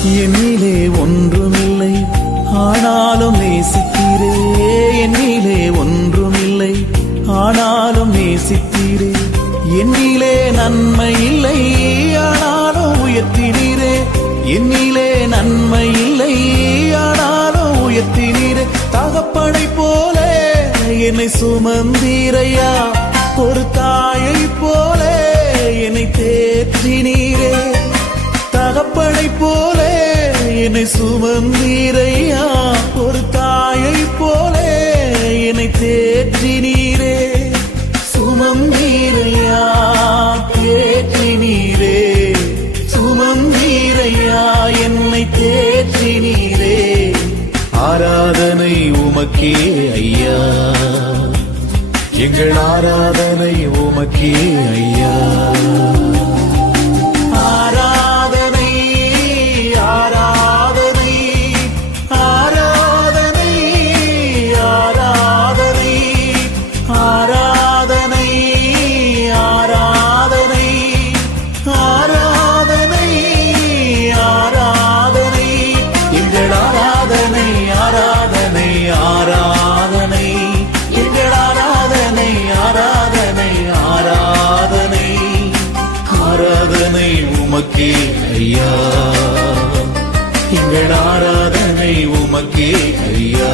என்னிலே ஒன்றுமில்லை ஆனாலும் நேசித்தீரே, என்னிலே ஒன்றுமில்லை ஆனாலும் நேசித்தீரே. என்னிலே நன்மை இல்லை ஆனாலும் உயர்த்தினீரே, என்னிலே நன்மை இல்லை ஆனாலும் உயர்த்தினீரே. தகப்பனை போல என்னை சுமந்தீரையா, ஒரு தாயை போல என்னை தேற்றினீரே. தகப்பனை போல என்னை சுமந்தீரையா, ஒரு தாயை போல என்னை தேற்றினீரே. சுமந்தீரையா, தேற்றினீரே, சுமந்தீரையா, என்னை தேற்றினீரே. ஆராதனை உமக்கே ஐயா, எங்கள் ஆராதனை உமக்கே ஐயா. உமக்கே ஐயா, எங்கள் ஆராதனை உமக்கே ஐயா.